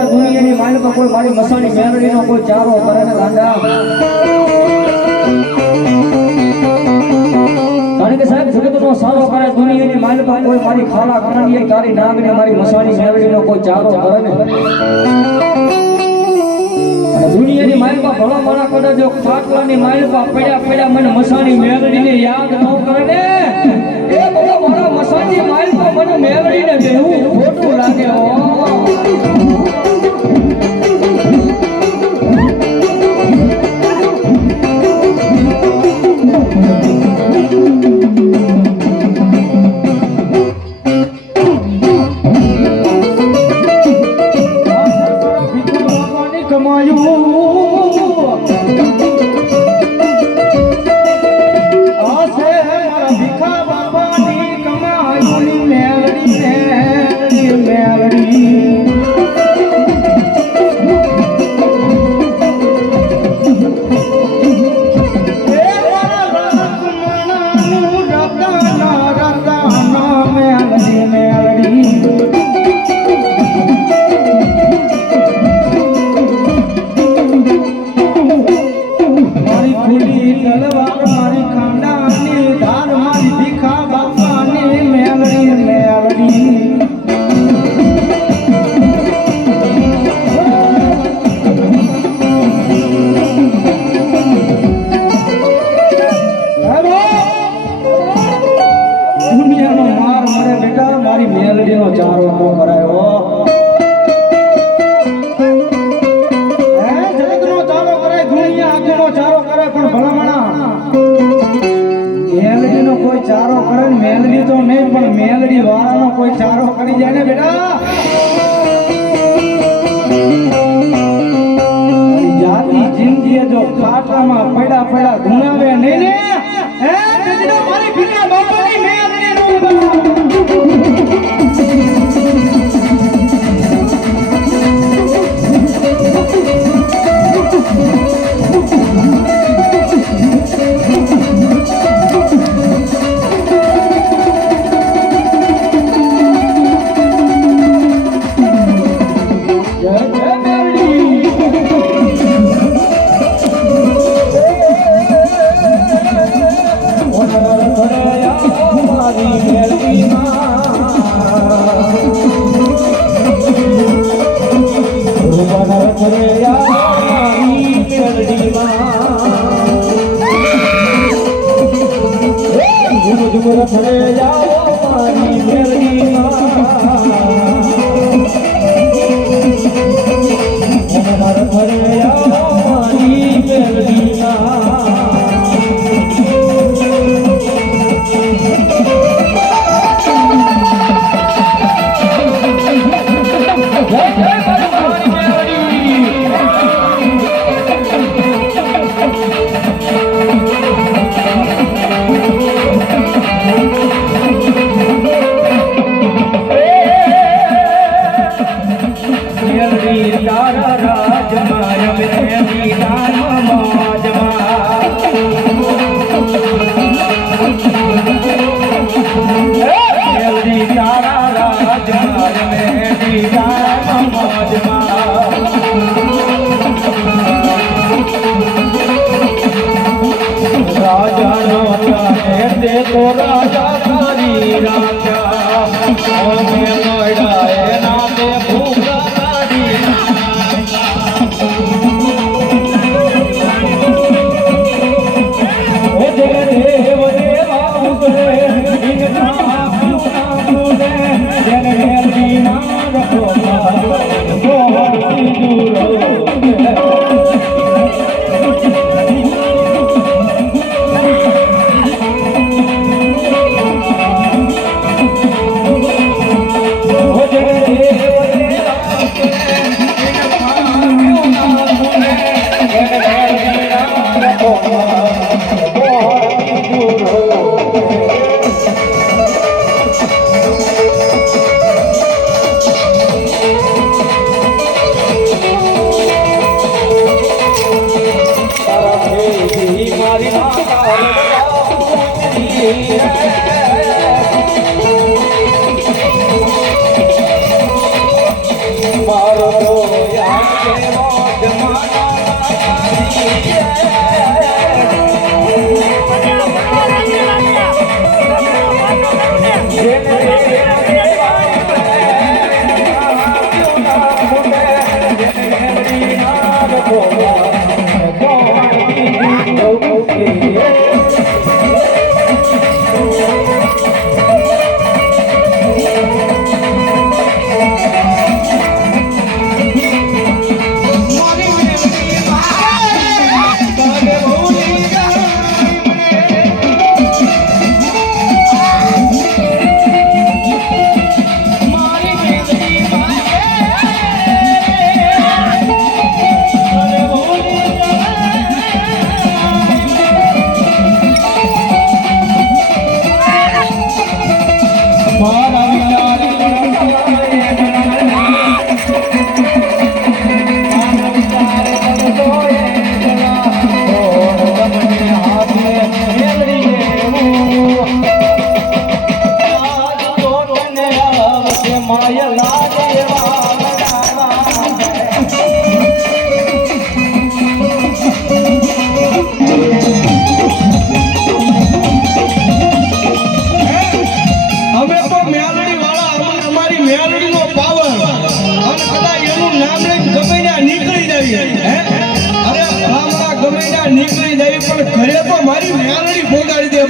મારા દુનિયાની માઇન્ડમાં કોઈ મારી મસાની મેલડીનો કોઈ ચારો કરે ને ગાંડા. સારો કરે, દુનિયાની માઇન્ડમાં કોઈ મારી ખાલા ખાંડીએ તારી નાગને મારી મસાની મેલડીનો કોઈ ચારો કરે ને. દુનિયાની માઇલમાં ભલા મારા કદાચ જો ખાટલાની માઇલમાં પડ્યા પડ્યા મને મસાની મેલડીને યાદ ન કરે পয়সা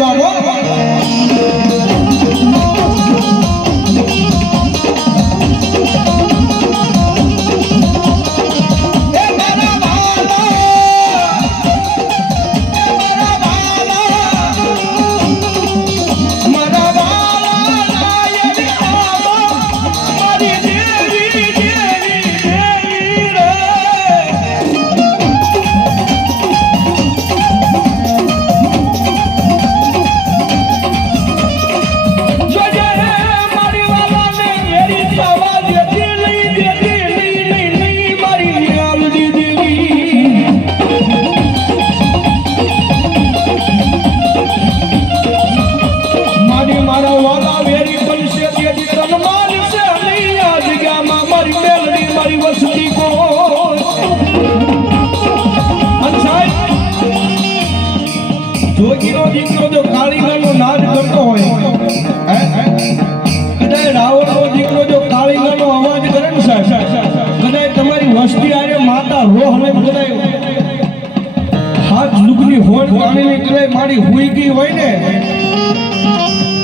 બાબો જોગીનો દીકરો જો કાળીગરનો નાદ કરતો હોય? કદાચ રાવણનો દીકરો જો કાળીગરનો અવાજ કરે ને સાહેબ કદાચ તમારી વસ્તી આરે માતા રોહ ને કદાચ હાથ લુગની હોડ પાણીની કદાચ મારી હુઈ ગઈ હોય ને.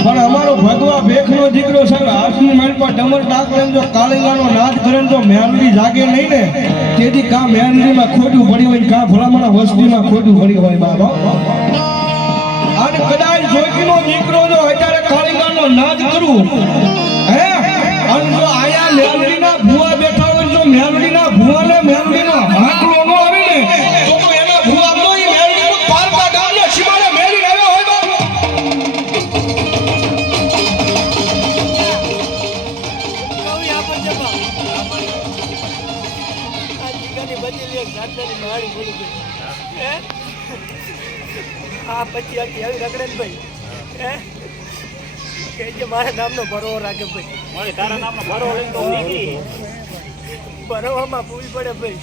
પણ અમારો ભગવા ભેખનો દીકરો સાહેબ આસની મારી પર ડમર ટાકરે જો કાળીગાનો નાદ કરે તો મેલડી જાગે નહીં ને, તેથી કા મેલડીમાં ખોટું પડ્યું હોય કા ભલામણા વસ્તીમાં ખોટું પડ્યું હોય બાબા અને કદાચ જોગીનો દીકરો જો અત્યારે કાળીગાનો નાદ કરું. હે? અને જો આયા મેલડીના ભુવા બેઠા હોય, જો મેલડીના ભુવાને મેલડીનો હાકલો નો આવે ને, તો તો એના ભુવા તો ઈ મેલડીનું પારકા ગામના સીમાડે મેલીને આવ્યો હોય બાબા કવિ આપણ જપા આ જીગાની બદલી એક જાતજાની માળી બોલી હે? આ પછી આખી આવી રગડે ને ભાઈ. હે? કે જે મારા નામનો ભરો રાખે ભાઈ. મારે તારા નામનો ભરો લઈને તો નીકળી ભરવામાં પૂરી પડે ભાઈ.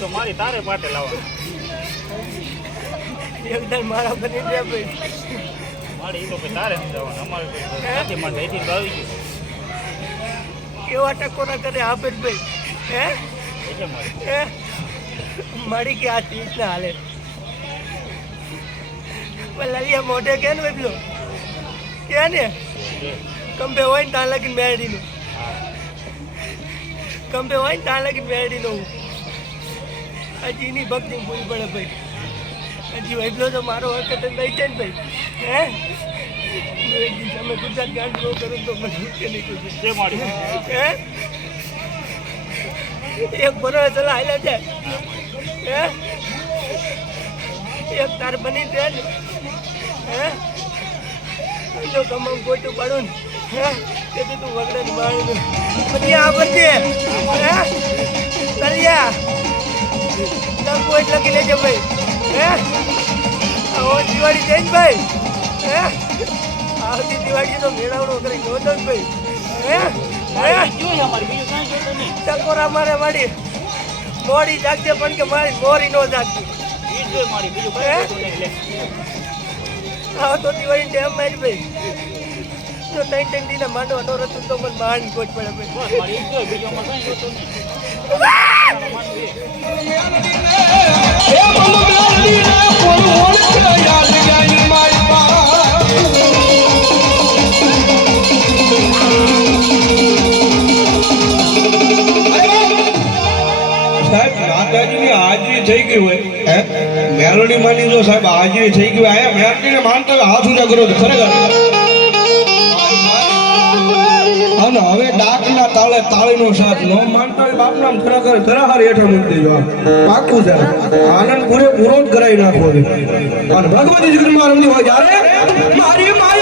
તો મારી તારે પાટે લાવવાની. એકદમ મારા બની ગયા ભાઈ. મારી તો તારે સમજાવવાનું. અમારે અહીંથી તો આવી ગયું. કેવા ટકોરા કરે આપે જ ભાઈ. હે? હે? મારી કે આ ચીજ ના હાલે. લલિયા મોઢે કે ને એટલો? કે ને કંબે હોય ને ત્યાં લગીને મેળડીનું? કંબે હોય ને ત્યાં લગીને મેળડીનું હજી એની ભક્તિ પૂરી પડે ભાઈ. હજી વૈભલો તો મારો હરકત લઈ છે ને ભાઈ. હે? એક ગુજરાત ગાંડ ન કરું તો મને કે નહીં કોઈ હે? એક બરો ચલા હાલ્યા છે. હે? એક તાર બની છે ને હે? જો કમમ ગોટું પાડું હે? તેથી તું વગડે ને માણી પછી આ બચે હે? તલિયા તમ કોઈ કે લેજે ભાઈ. હે? ઓ દિવાળી જઈ ને ભાઈ? હે? આવતી દિવાળી તો મેળાવડો કરી નોંધો ને ભાઈ. હે? હે? જોઈએ અમારે? બીજું કાંઈ જોતું નહીં. ટકોરા મારે મારી મોડી જાગજે પણ કે મારી મોરી નો જાગતી. ઈ જ મારી. બીજું કાંઈ હા તો દિવાળી ટેમ મારી ભાઈ. તો ત્રણ ત્રણ દિને માંડો નો રતું તો મને માંડ કોચ પડે ભાઈ. સાહેબ આજે થઈ ગયું આયા મેલડીને માનતો હાથ ઊંચા કરો ખરેખર અને હવે ડાકના તાળે તાળીનો સાથ નો માનતો હોય બાપ નામ ખરેખર ખરાખર હેઠળ મૂકી દેજો. છે આનંદ પૂરે પૂરો કરાવી નાખો અને ભગવતી શ્રી મહારાજની હોય જ્યારે મારી મારી